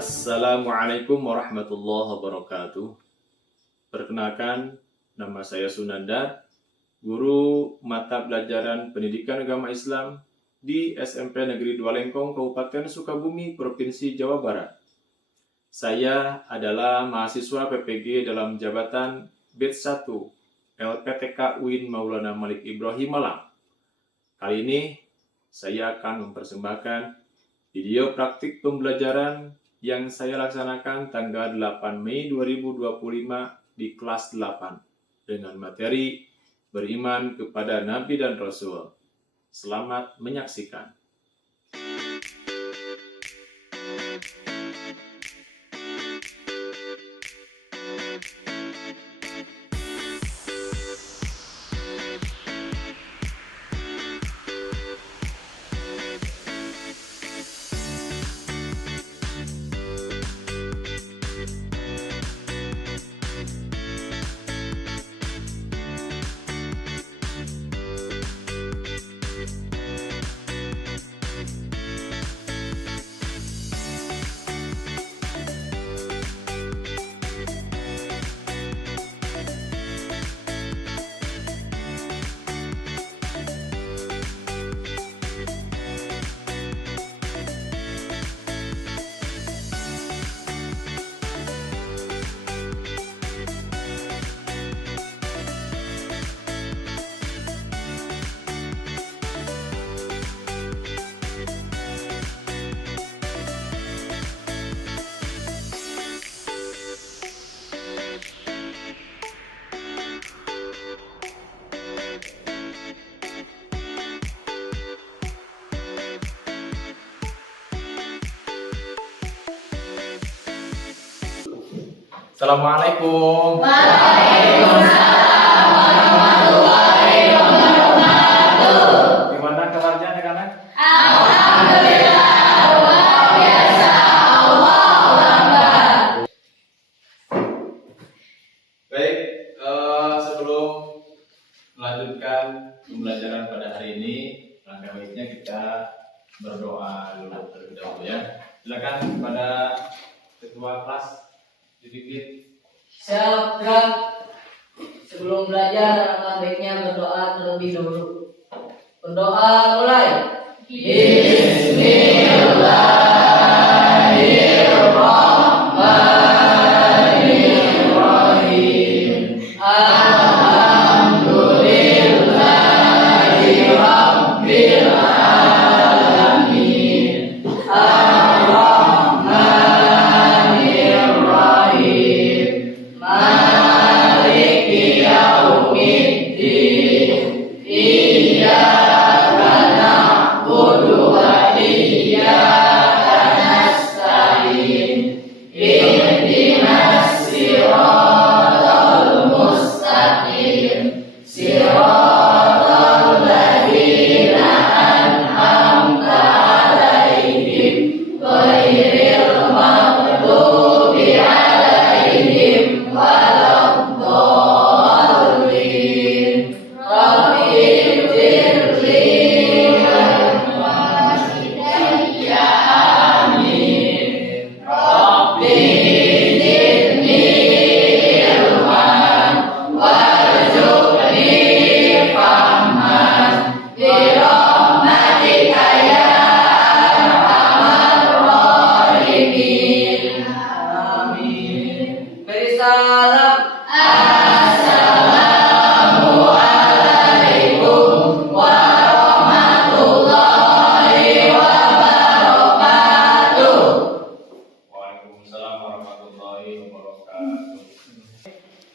Assalamualaikum warahmatullahi wabarakatuh. Perkenalkan, nama saya Sunanda, guru mata pelajaran Pendidikan Agama Islam di SMP Negeri 2 Lengkong, Kabupaten Sukabumi, Provinsi Jawa Barat. Saya adalah mahasiswa PPG dalam jabatan Batch 1 LPTK UIN Maulana Malik Ibrahim Malang. Kali ini saya akan mempersembahkan video praktik pembelajaran yang saya laksanakan tanggal 8 Mei 2025 di kelas 8 dengan materi beriman kepada Nabi dan Rasul. Selamat menyaksikan. Assalamualaikum. Waalaikumsalam warahmatullahi wabarakatuh. Gimana kabarnya anak-anak? Alhamdulillah, luar biasa. Allahu Akbar. Baik, sebelum melanjutkan pembelajaran pada hari ini, langkah baiknya kita berdoa dulu terlebih dahulu ya. Silakan kepada ketua kelas dipimpin. Siap, gerak. Sebelum belajar, alangkah baiknya berdoa terlebih dahulu. Berdoa mulai. Bismillahirrahmanirrahim. Alhamdulillahi Rabbil Alamin. Ar-Rahmanir-Rahim. Maliki Yaumiddin. Iyyaka na'budu wa iyyaka nasta'in. Ihdinas siratal mustaqim. Siratal ladzina an'amta 'alaihim ghairil maghdubi 'alaihim waladdallin. Rabbil firli wal hidayah. Amin. Rabbi zidni ilman warzuqni fahman birahmatika ya arhamar rahimin. Amin. Beri salam. Assalamualaikum warahmatullahi wabarakatuh. Waalaikumsalam warahmatullahi wabarakatuh.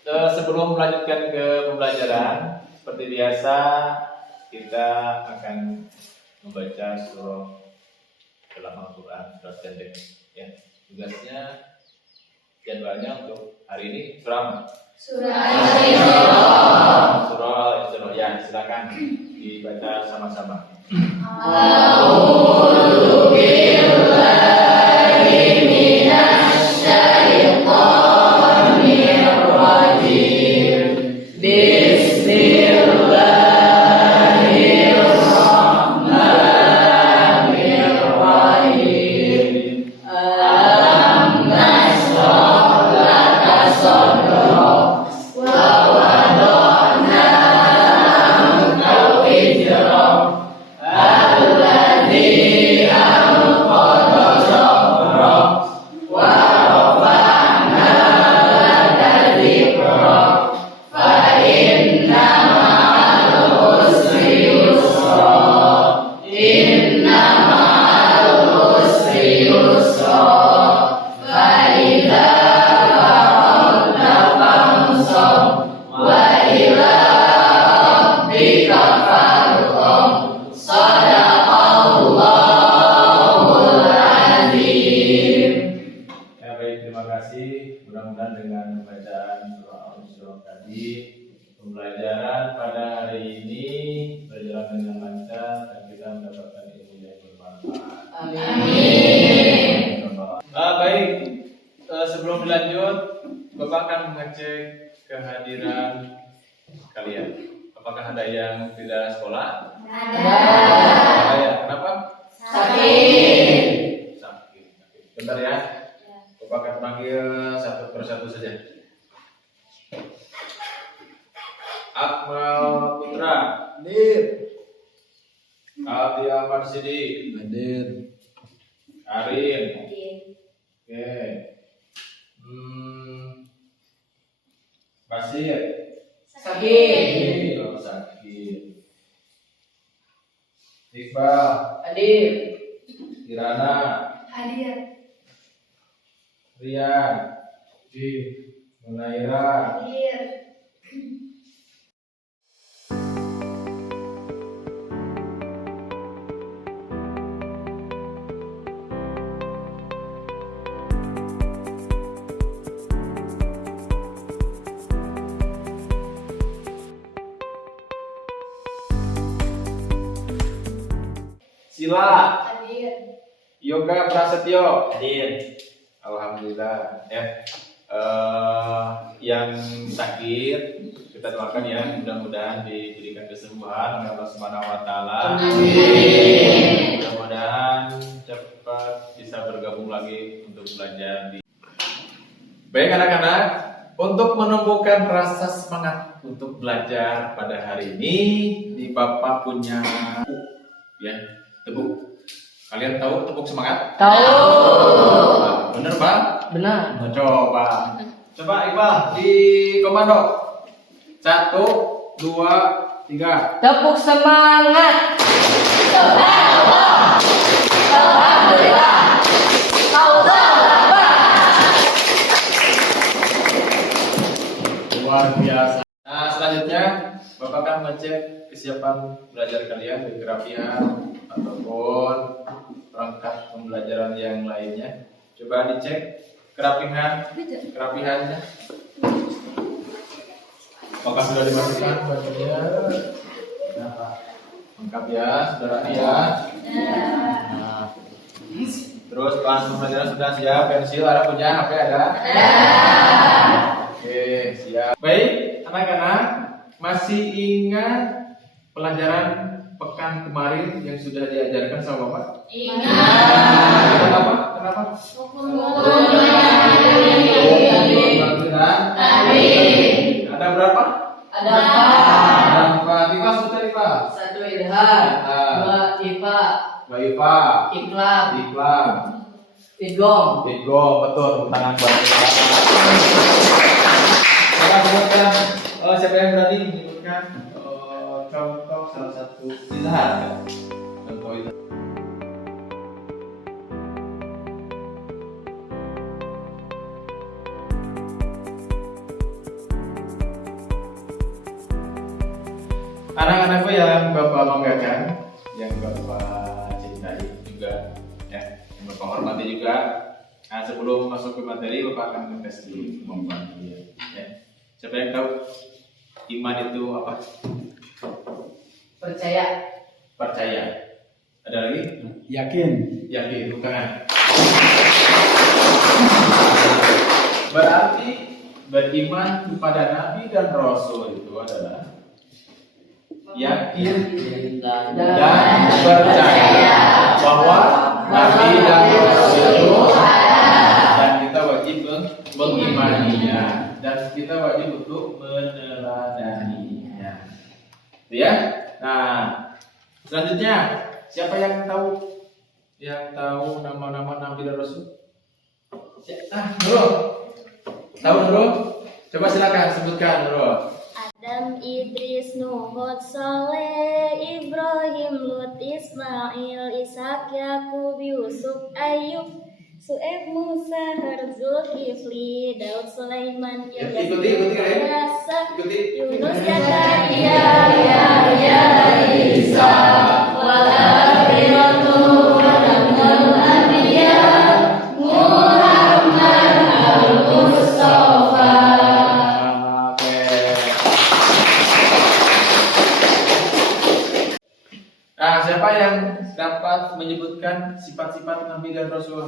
Sebelum melanjutkan ke pembelajaran, seperti biasa kita akan membaca surah dalam Al-Quran, surah pendek. Ya, tugasnya jadwalnya untuk hari ini surah apa? Surah Al-Isra. Surah Al-Isra. Ya, silakan dibaca sama-sama. A'udzu billahi minasy syaithanir rajim. Bismillahirrahmanirrahim. kasih. Mudah-mudahan dengan bacaan surah Al-Isra tadi, pembelajaran pada hari ini berjalan dengan lancar dan kita mendapatkan ilmu yang bermanfaat. Amin. Baik, sebelum dilanjut, Bapak akan mengecek kehadiran kalian. Apakah ada yang tidak sekolah? Ada ya. Kenapa? Sakit. Sakit. Bentar ya. Bapak akan panggil satu persatu saja. Akmal Putra. Hadir. Abdi Ahmad Sidi. Hadir. Arin. Oke. Basir. Sakit. Oh, sakit. Iqbal. Hadir. Kirana. Hadir. Rian. Munaira. Hadir. Sila. Hadir. Yoga Prasetyo. Hadir. Alhamdulillah ya. Yang sakit kita doakan ya, mudah-mudahan diberikan kesembuhan oleh Allah Subhanahu wa taala. Mudah-mudahan cepat bisa bergabung lagi untuk belajar di. Baik anak-anak, untuk menumbuhkan rasa semangat untuk belajar pada hari ini, di Bapak punya ya, tepuk. Kalian tahu tepuk semangat? Tahu. Bener, Pak? Benar. Nah, coba Iqbal di komando. 1, 2, 3. Tepuk semangat. Luar biasa. Nah, selanjutnya Bapak akan mengecek kesiapan belajar kalian di kerapian ataupun perangkat pembelajaran yang lainnya. Coba dicek kerapihannya. Apakah sudah dimasukkan bajunya? Lengkap ya, sudah rapi ya. Nah, terus bahan pembelajaran sudah siap, pensil ada punya, HP ada? Oke, siap. Baik, anak-anak, masih ingat pelajaran pekan kemarin yang sudah diajarkan sama Bapak? Kenapa? Ada berapa? Ada empat. Ada 4. Diva sudah Diva. 1 Ilham, 2 Iva, 2 Iva. Iklam, Iklan. Igong. Bigo, betul. Tepuk tangan buat Iva. Siapa sebutkan? Siapa yang berani menyebutkan contoh salah satu izhar? Contoh itu. Anak-anakku yang Bapak banggakan, yang Bapak cintai juga, ya, yang Bapak hormati juga. Nah, sebelum masuk ke materi, Bapak akan mengetes dulu kemampuan dia. Ya. Siapa yang tahu iman itu apa? Percaya. Percaya. Ada lagi? Yakin. Yakin, bukan? Berarti beriman kepada Nabi dan Rasul itu adalah yakin dan percaya bahwa Nabi dan Rasul itu dan kita wajib mengimaninya dan kita wajib untuk meneladaninya. Ya. Nah, selanjutnya siapa yang tahu nama-nama Nabi dan Rasul? Nurul. Tahu Nurul? Coba silakan sebutkan Nurul. Adam, Idris, Nuh, Saleh, Ibrahim, Lut, Ismail, Ishak, Yakub, Yusuf, Ayub, Su'aib, Musa, Zulkifli, Daud, Sulaiman, Ilyas, Yunus, Zakaria, Yahya, Isa, wal akhiratu wa anbiya, Muhammad sifat-sifat Nabi dan Rasul?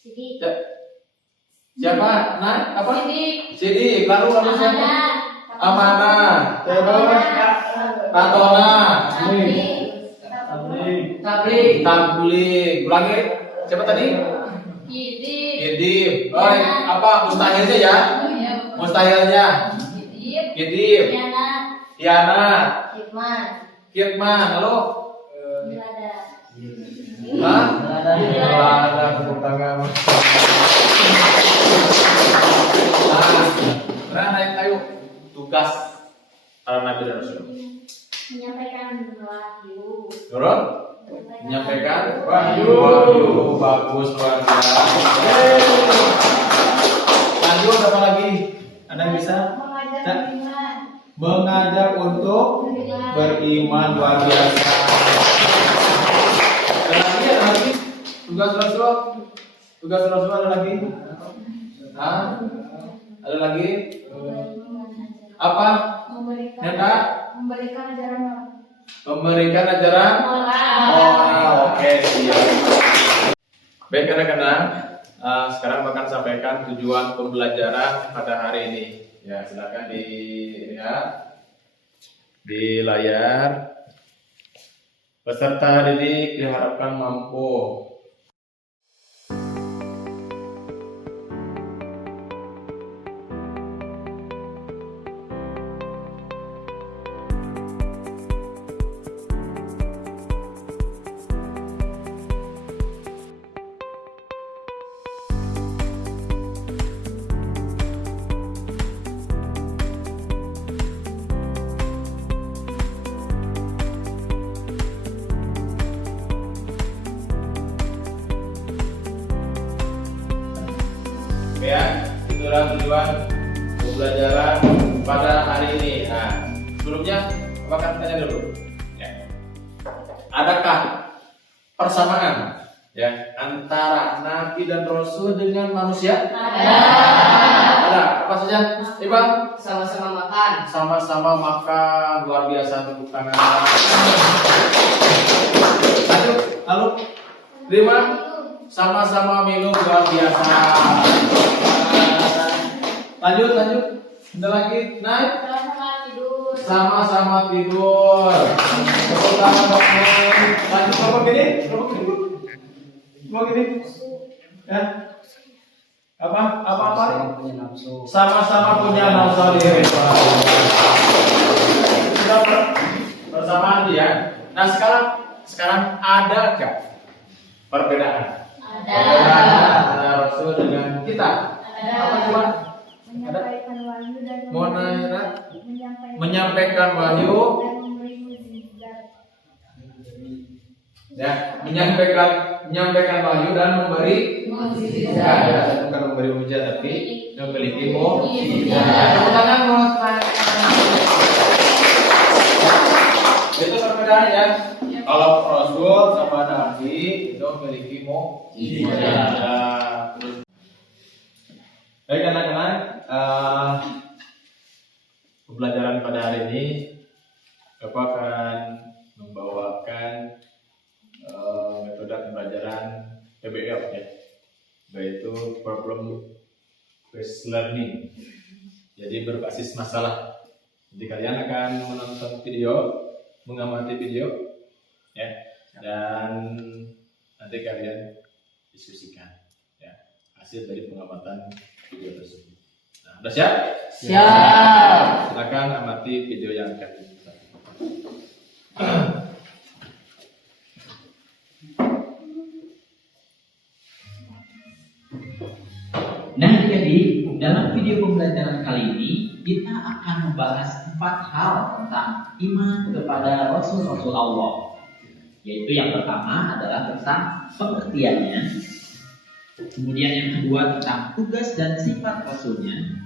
Sidik. Siapa? Nah, apa? Sidik. Sidik. Lalu siapa? Amanah. Amanah. Terus Katona. Tablik. Tablik. Ulangi. Siapa tadi? Sidik. Idib. Oh, apa? Mustahilnya ya? Mustahilnya. Sidik. Idib. Hianat. Hikmat. Kitman. Lalu? Milada. Hah? Ada. Ada tepuk tangan. Nah, naik ayo. Tugas para nabi dan rasul. Menyampaikan wahyu. Turun. Menyampaikan wahyu. Bagus, luar biasa. Lanjut apa lagi? Ada yang bisa? Mengajar beriman. Mengajak untuk beriman, luar biasa. Ada lagi? Tugas rasul. Tugas rasul ada lagi? Hah? Ada lagi? Apa? Memberikan ajaran moral. Memberikan ajaran moral. Oke, siap. Baik anak-anak, sekarang akan sampaikan tujuan pembelajaran pada hari ini. Ya, silakan dilihat di layar. Peserta didik diharapkan mampu ya, itulah tujuan pembelajaran pada hari ini. Nah, sebelumnya apakah tanya dulu? Ya. Adakah persamaan ya antara Nabi dan Rasul dengan manusia? Ada. Apa saja? Iba? Sama-sama makan. Sama-sama makan, luar biasa, tepuk tangan. Lalu, terima. Sama-sama minum, luar biasa. Lanjut. Ada lagi, naik. Sama-sama tidur. Sama-sama tidur. Tepuk tangan, lanjut, kelompok gini. Ya. Apa? Sama-sama punya nafsu diri. Sudah bersamaan dia. Nah, sekarang ada nggak perbedaan? Perbedaan antara Rasul dengan kita. Apa coba? Menyampaikan wahyu dan Mau nanya? menyampaikan Menyampaikan wahyu, dan memberi mukjizat. ya, menyampaikan wahyu dan memberi mukjizat. Ya, bukan memberi mukjizat tapi memiliki mukjizat. Tepuk tangan buat itu perbedaannya ya. Kalau Rasul sama Nabi itu memiliki mukjizat. Baik anak-anak, pembelajaran pada hari ini Bapak akan membawakan metode pembelajaran PBL ya, yaitu problem based learning. Jadi berbasis masalah. Jadi kalian akan menonton video, mengamati video, ya, dan nanti kalian diskusikan ya hasil dari pengamatan video tersebut. Nah, udah siap? Siap. Silakan amati video yang akan kita. Nah, jadi dalam video pembelajaran kali ini kita akan membahas 4 hal tentang iman kepada Rasul-Rasul Allah. Yaitu yang pertama adalah tentang pengertiannya, kemudian yang kedua tentang tugas dan sifat Rasulnya,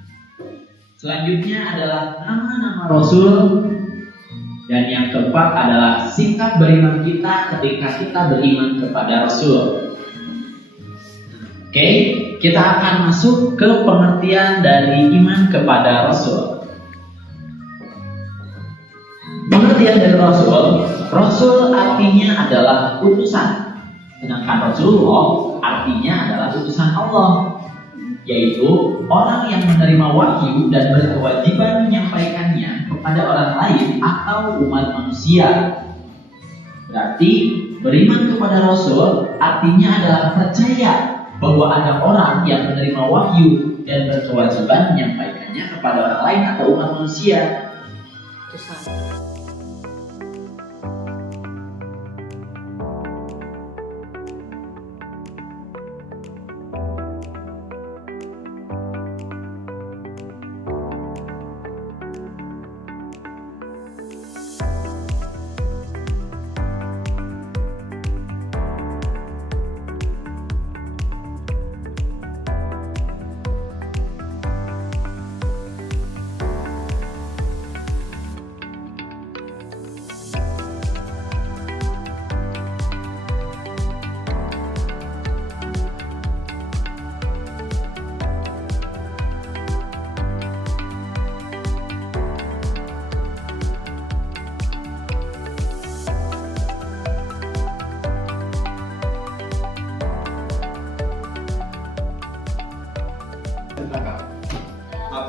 selanjutnya adalah nama-nama Rasul, dan yang keempat adalah sikap beriman kita ketika kita beriman kepada Rasul. Oke, kita akan masuk ke pengertian dari iman kepada Rasul. Pengertian dari Rasul artinya adalah utusan. Sedangkan Rasulullah artinya adalah utusan Allah, yaitu orang yang menerima wahyu dan berkewajiban menyampaikannya kepada orang lain atau umat manusia. Berarti beriman kepada Rasul artinya adalah percaya bahwa ada orang yang menerima wahyu dan berkewajiban menyampaikannya kepada orang lain atau umat manusia.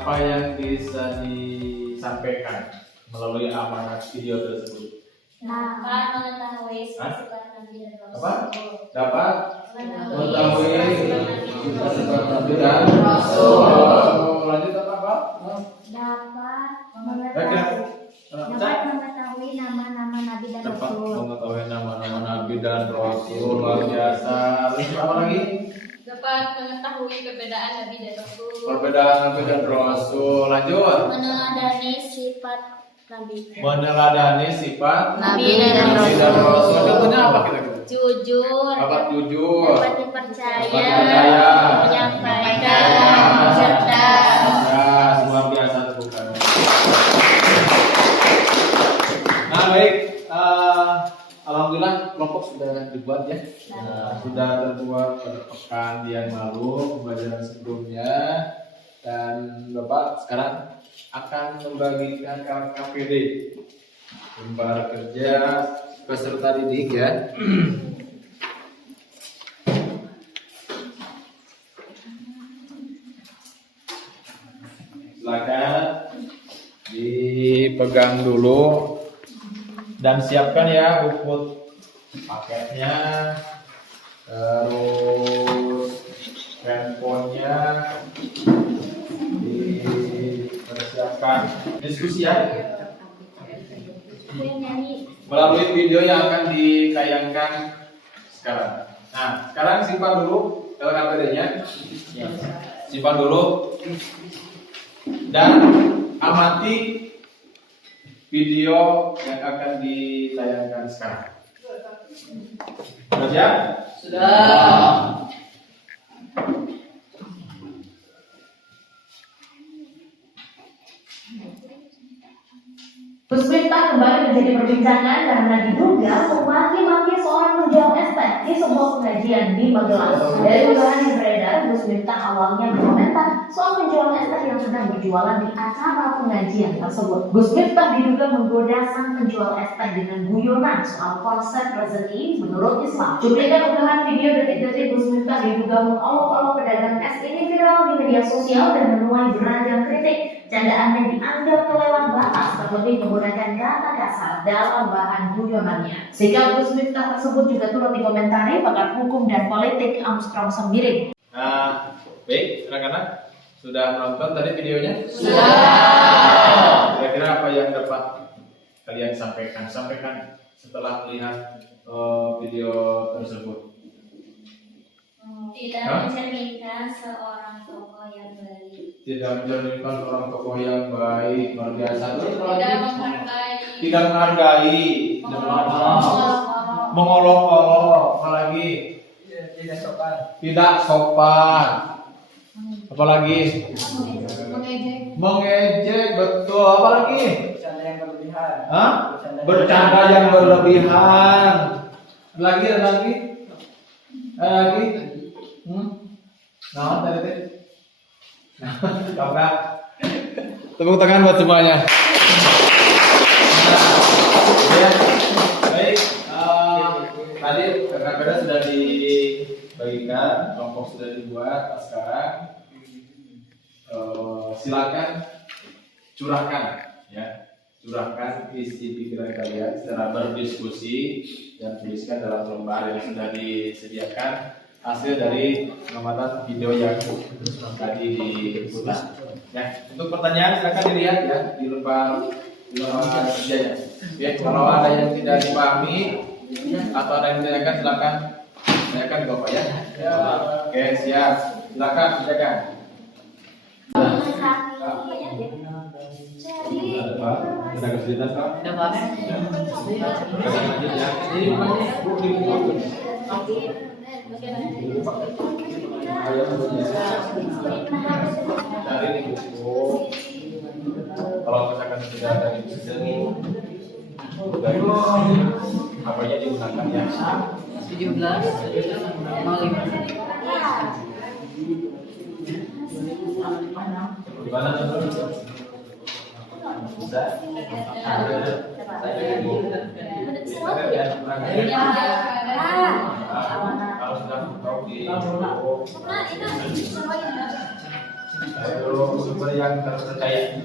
Apa yang bisa disampaikan melalui amanat video tersebut? Dapat mengetahui sifat Nabi dan Rasul. Apa? Dapat mengetahui sifat Nabi dan Rasul. Lanjut apa? Dapat mengetahui nama-nama Nabi dan Dapat Rasul. mengetahui nama-nama Nabi dan Rasul. Luar biasa. Terus apa lagi? Dapat mengetahui perbedaan Nabi dan Rasul. Perbedaan Nabi dan Rasul. Lanjut. Meneladani sifat Nabi. Meneladani sifat Nabi dan Rasul. Contohnya apa kira-kira? Jujur. Dapat jujur. Dapat dipercaya. Percaya. Menyampaikan. Cerdas. Luar biasa bukan. Nah baik, alhamdulillah kelompok sudah dibuat ya. Sudah terbuat pada pekan yang lalu pembelajaran sebelumnya, dan Bapak sekarang akan membagikan KPD, lembar kerja peserta didik ya. Silakan dipegang dulu dan siapkan ya buku paketnya, terus handphonenya dipersiapkan. Diskusi ya melalui video yang akan ditayangkan sekarang. Nah, sekarang simpan dulu LKPD-nya, simpan dulu dan amati video yang akan ditayangkan sekarang. Sudah siap? Sudah. Gus Miftah kembali menjadi perbincangan karena diduga memaki-maki seorang penjual estek di sebuah pengajian di Magelang. Dari unggahan yang beredar, Gus Miftah awalnya berkomentar soal penjual estek yang sedang berjualan di acara pengajian tersebut. Gus Miftah diduga menggoda sang penjual estek dengan guyonan soal konsep rezeki menurut Islam. Cuplikan unggahan video detik-detik Gus Miftah diduga mengolok-olok pedagang es ini viral di media sosial dan menuai beragam kritik. Candaannya dianggap kelewat batas, terlebih menggunakan kata kasar dalam bahan guyonannya. Sikap Gus Miftah tersebut juga turut dikomentari pakar hukum dan politik Armstrong Sembiring. Nah, baik, anak-anak sudah menonton tadi videonya? Sudah. Kira-kira apa yang dapat kalian sampaikan setelah melihat video tersebut? Tidak mencerminkan seorang tokoh yang baik. Tidak mencerminkan seorang tokoh yang baik, luar biasa. Terus apa Tidak lagi? menghargai. Tidak menghargai, mengolok-olok, apalagi Tidak sopan. tidak sopan, apalagi mengejek, betul, apalagi Bercanda yang berlebihan. Hah? Bercanda yang berlebihan. Lagi. Nah, tadi. Coba. Tepuk tangan buat semuanya. Nah, ya. Baik, tadi KKPD sudah dibagikan, kelompok sudah dibuat. Nah, sekarang silakan curahkan isi pikiran kalian secara berdiskusi dan tuliskan dalam lembar yang sudah disediakan hasil dari pengamatan video yang tadi diputar. Ya, untuk pertanyaan silakan dilihat ya di lembar kerjanya. Ya, kalau ada yang tidak dipahami atau ada yang ditanyakan silakan tanyakan ke Bapak ya. Oke, siap. Silakan silakan. Pak, kita kesulitan Pak. Lanjut ya. Ini dari buku. Kalau misalkan sudah ada di sini, dari apanya digunakan ya? 17:05. Gimana tuh? Bisa? Kalau sudah tahu di sumber yang terpercaya.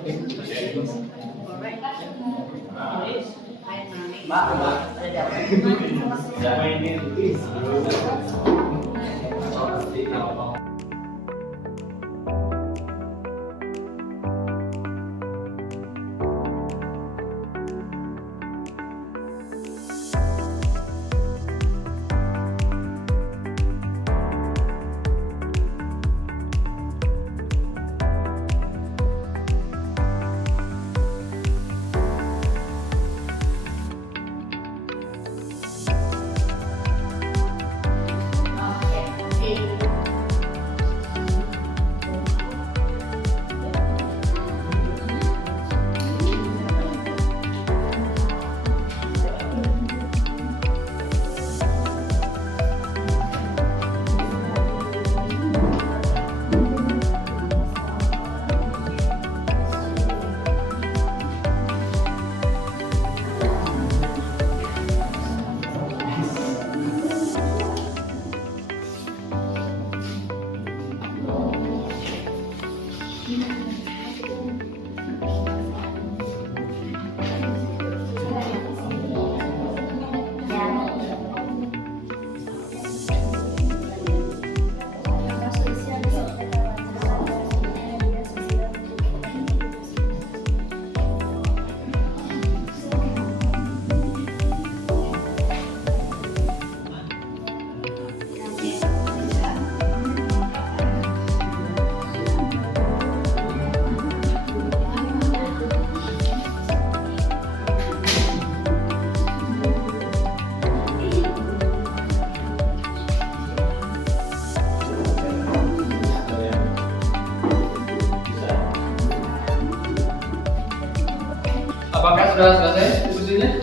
Apakah sudah selesai diskusinya?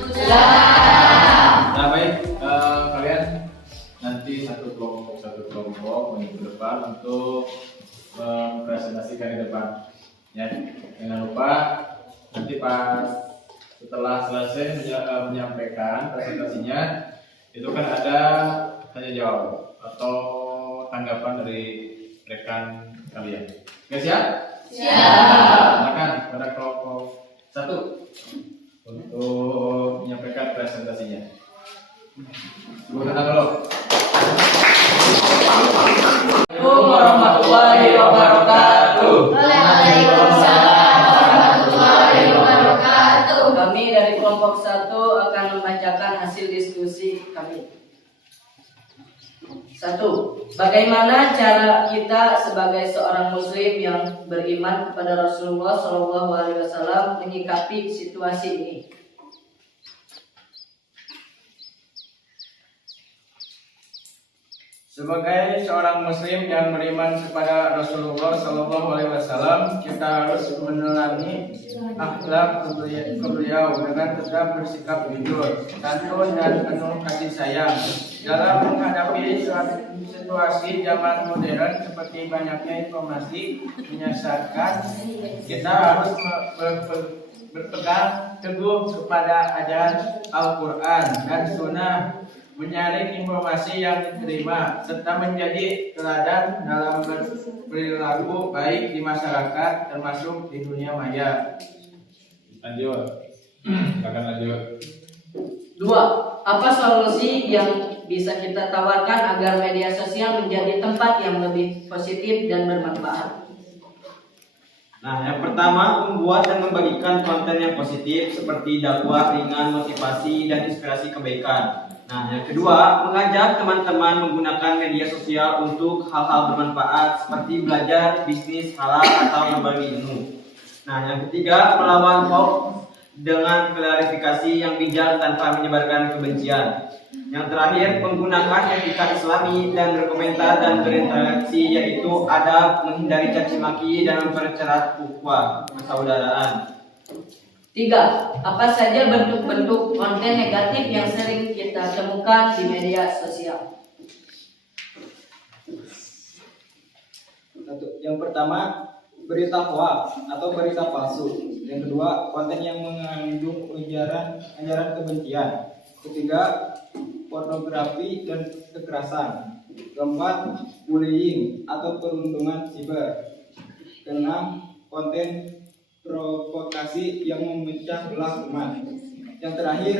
Nah baik, kalian nanti satu kelompok minggu depan untuk mempresentasikan di depan. Ya, jangan lupa nanti pas setelah selesai menyampaikan presentasinya itu kan ada tanya jawab atau tanggapan dari rekan kalian. Oke, siap? Silakan pada kelompok 1 untuk menyampaikan presentasinya. Tepuk tangan dulu. Assalamualaikum warahmatullahi wabarakatuh. Waalaikumsalam warahmatullahi wabarakatuh. Kami dari kelompok 1 akan membacakan hasil diskusi kami. 1. Bagaimana cara kita sebagai seorang muslim yang beriman kepada Rasulullah SAW menyikapi situasi ini? Sebagai seorang muslim yang beriman kepada Rasulullah SAW, kita harus meneladani akhlak beliau dengan tetap bersikap jujur, santun dan penuh kasih sayang. Dalam menghadapi situasi zaman modern seperti banyaknya informasi menyesatkan, kita harus berpegang teguh kepada ajaran Al-Quran dan Sunnah menyaring informasi yang diterima, serta menjadi teladan dalam berperilaku baik di masyarakat termasuk di dunia maya. Lanjut. Silakan lanjut. 2. Apa solusi yang bisa kita tawarkan agar media sosial menjadi tempat yang lebih positif dan bermanfaat? Nah, yang pertama, membuat dan membagikan konten yang positif seperti dakwah ringan, motivasi, dan inspirasi kebaikan. Nah, yang kedua, mengajak teman-teman menggunakan media sosial untuk hal-hal bermanfaat seperti belajar, bisnis, halal, atau berbagi ilmu. Nah, yang ketiga, melawan hoax dengan klarifikasi yang bijak tanpa menyebarkan kebencian. Yang terakhir, menggunakan etika Islami dan berkomentar dan berinteraksi, yaitu adab, menghindari caci maki dan mempercerat ukhuwah persaudaraan. 3. Apa saja bentuk-bentuk konten negatif yang sering kita temukan di media sosial? Yang pertama, berita hoax atau berita palsu. Yang kedua, konten yang mengandung ajaran kebencian. Ketiga, pornografi dan kekerasan. Keempat, bullying atau perundungan siber. Keenam, konten provokasi yang memecah belah umat. Yang terakhir,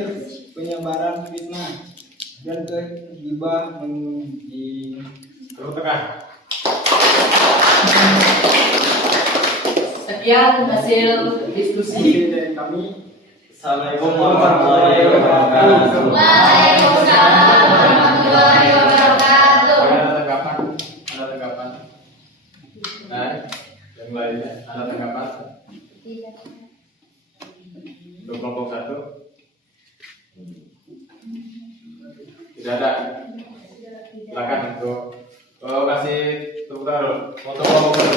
penyebaran fitnah dan ghibah mengunjing. Tepuk tangan. Sekian hasil diskusi dari kami. Assalamualaikum warahmatullahi wabarakatuh. Waalaikumsalam warahmatullahi wabarakatuh. Ada tanggapan? Ada tanggapan? Nah, yang lainnya ada tanggapan? Untuk kelompok 1? Tidak ada. Silakan untuk kasih tepuk tangan untuk kelompok 1.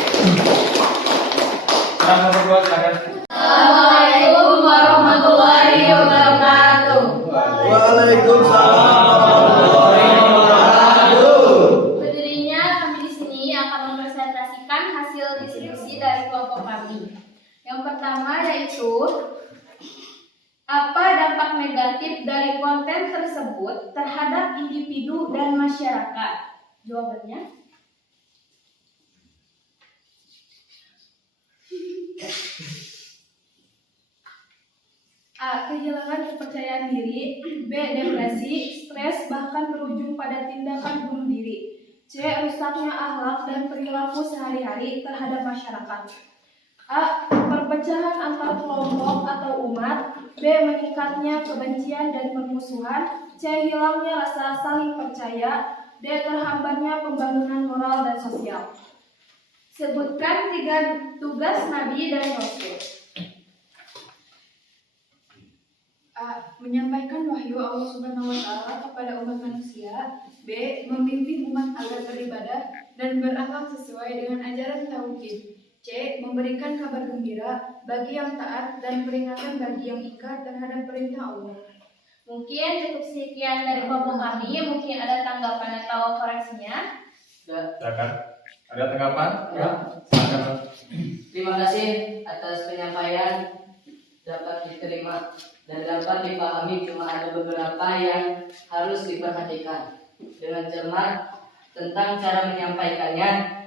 Kelompok 2 silakan. Assalamualaikum warahmatullahi wabarakatuh. Waalaikumsalam warahmatullahi wabarakatuh. Berdirinya kami di sini akan mempresentasikan hasil diskusi dari kelompok kami. Yang pertama yaitu apa dampak negatif dari konten tersebut terhadap individu dan masyarakat? Jawabannya A. Kehilangan kepercayaan diri. B. Depresi, stres, bahkan berujung pada tindakan bunuh diri. C. Rusaknya akhlak dan perilaku sehari-hari terhadap masyarakat. A. Perpecahan antar kelompok atau umat. B. Meningkatnya kebencian dan permusuhan. C. Hilangnya rasa saling percaya. D. Terhambatnya pembangunan moral dan sosial. Sebutkan 3 tugas Nabi dan Rasul. A. Menyampaikan wahyu Allah Subhanahu wa Ta'ala kepada umat manusia. B. Memimpin umat agar beribadah dan berakhlak sesuai dengan ajaran tauhid. C. Memberikan kabar gembira bagi yang taat dan peringatan bagi yang ingkar terhadap perintah Allah. Mungkin cukup sekian dari kelompok kami. Mungkin ada tanggapan atau koreksinya. Silakan. Ada tanggapan? Ya. Silakan. Terima kasih atas penyampaian, dapat diterima dan dapat dipahami. Cuma ada beberapa yang harus diperhatikan dengan cermat tentang cara menyampaikannya.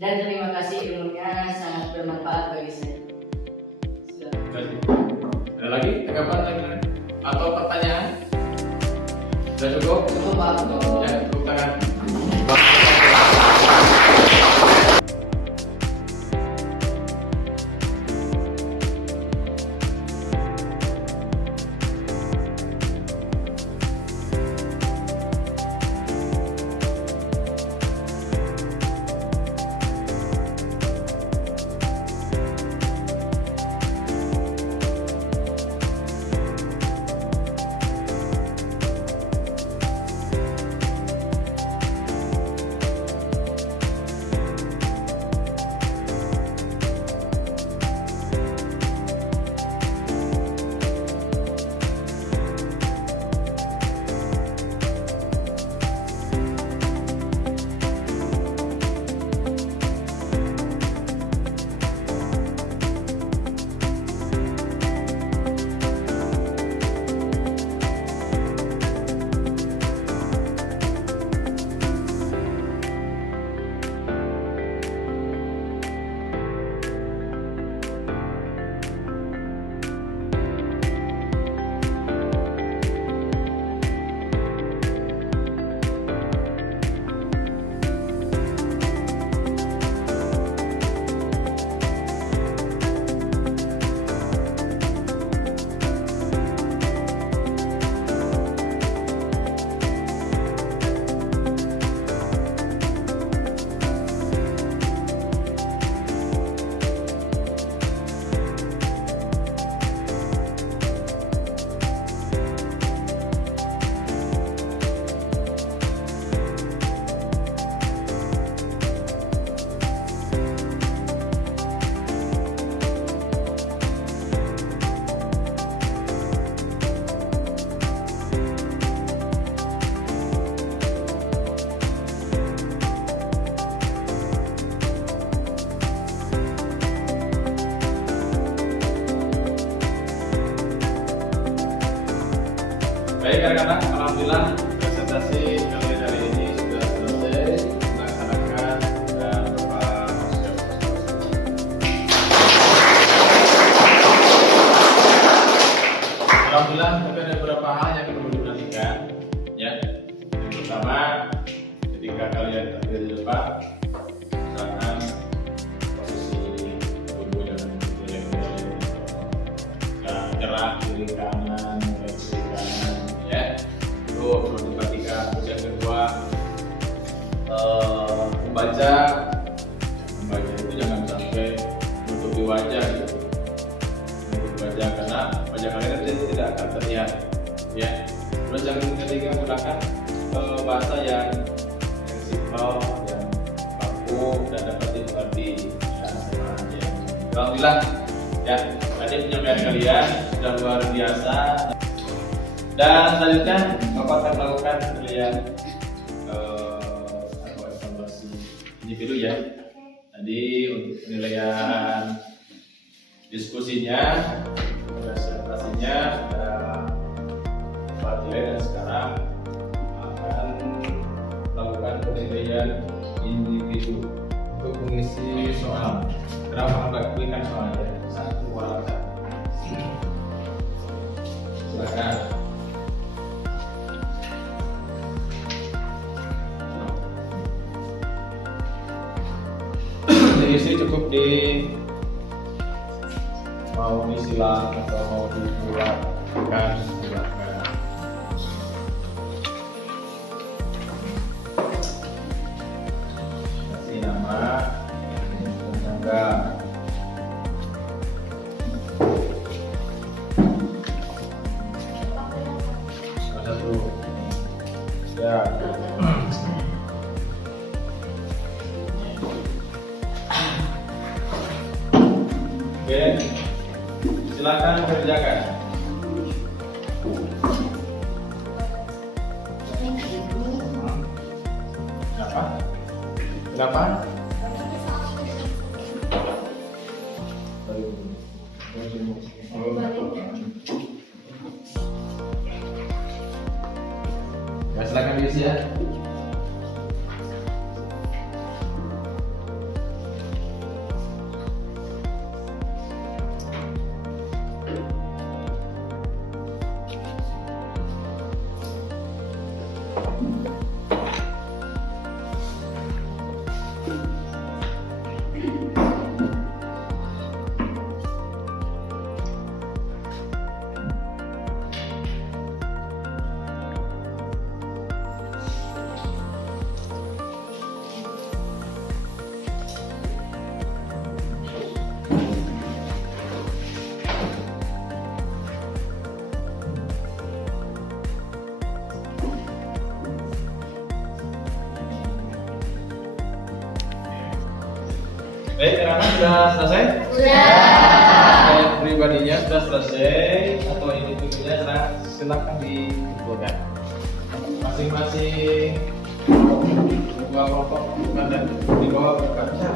Dan terima kasih, ilmunya sangat bermanfaat bagi saya. Sudah. Ada lagi tanggapan lagi atau pertanyaan? Sudah cukup? Cukup, Pak. Ya, tepuk tangan. Alhamdulillah presentasi kalian hari ini sudah selesai melaksanakan beberapa Alhamdulillah mungkin ada beberapa hal yang perlu diperhatikan ya. Yang pertama, ketika kalian tampil di depan, usahakan posisi tubuh dan gerak kiri kanan, kiri kanan ya. Itu perlu diperhatikan. Yang kedua, membaca itu jangan sampai menutupi wajah gitu. Wajah, karena wajah kalian itu tidak akan terlihat ya. Terus yang ketiga, gunakan bahasa yang simpel, yang baku dan dapat dimengerti ya. Alhamdulillah ya, tadi penyampaian kalian sudah luar biasa. Dan selanjutnya Bapak akan melakukan penilaian evaluasi individu ya. Tadi untuk penilaian diskusinya, presentasinya sudah Pak nilai, dan sekarang akan melakukan penilaian individu untuk mengisi soal. Kenapa berikan soalnya satu walau satu. Silakan. Diisi cukup di mau disilang atau mau dibuatkan silakan. Kasih nama tetangga. Salah satu ya. Oke, silakan mengerjakan. Kenapa? Ya, silakan diisi ya. Baik, anak-anak sudah selesai? Sudah. Pribadinya sudah selesai atau individunya silakan dikumpulkan. Masing-masing dua kelompok dan di bawah berbaca.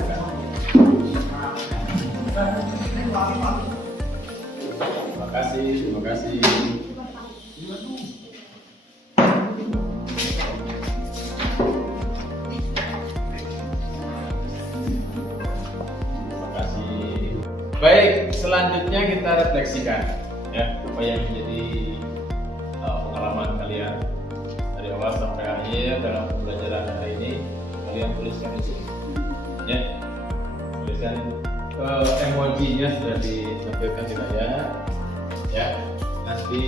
Terima kasih. Baik, selanjutnya kita refleksikan ya apa yang menjadi pengalaman kalian dari awal sampai akhir dalam pembelajaran hari ini. Kalian tuliskan di sini ya, tuliskan emojinya sudah ditampilkan di layar ya. Nanti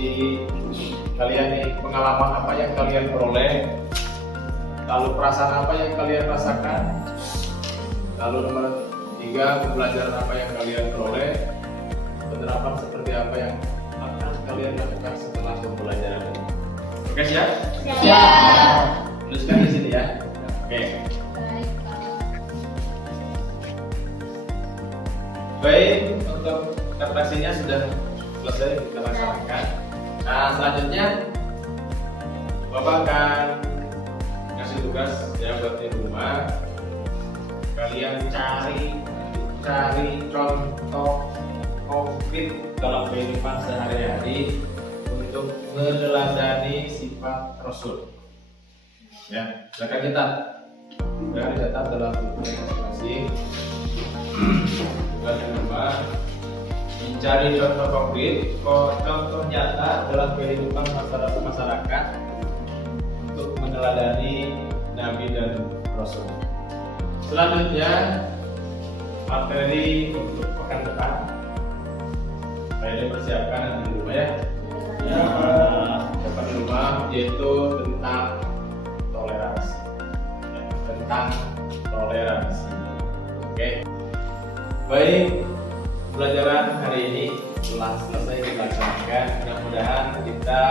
kalian nih pengalaman apa yang kalian peroleh, lalu perasaan apa yang kalian rasakan, lalu nomor 3, pembelajaran apa yang kalian peroleh, penerapan seperti apa yang akan kalian lakukan setelah pembelajaran ini. Oke, siap? Siap. Tuliskan di sini ya. Oke. Baik, untuk refleksinya sudah selesai kita laksanakan. Nah, selanjutnya Bapak akan kasih tugas ya buat di rumah. Kalian cari contoh konkret dalam kehidupan sehari-hari untuk meneladani sifat Rasul. Ya, silakan kita dicatat dalam buku masing-masing. Tugas yang kedua, mencari contoh konkret, contoh nyata dalam kehidupan masyarakat untuk meneladani Nabi dan Rasul. Selanjutnya, materi untuk pekan depan. Saya dipersiapkan nanti di rumah ya. Dapat di rumah yaitu tentang toleransi. Tentang toleransi. Oke. Baik, pelajaran hari ini telah selesai dilaksanakan. Mudah-mudahan kita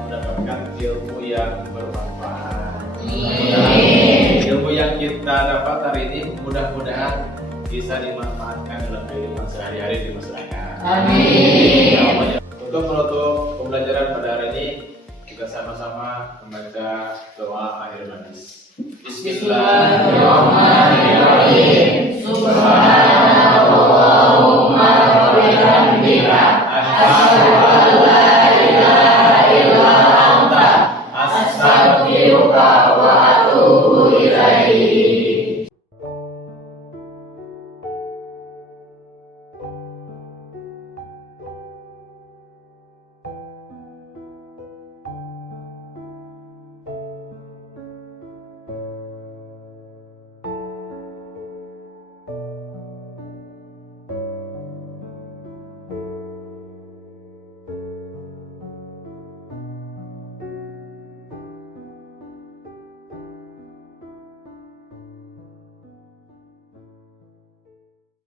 mendapatkan ilmu yang bermanfaat. Ilmu yang kita dapat hari ini mudah-mudahan bisa dimanfaatkan dalam kehidupan sehari-hari di masyarakat. Amin. Untuk menutup pembelajaran pada hari ini, kita sama-sama membaca doa akhir majlis. Bismillahirrahmanirrahim. Subhanallah.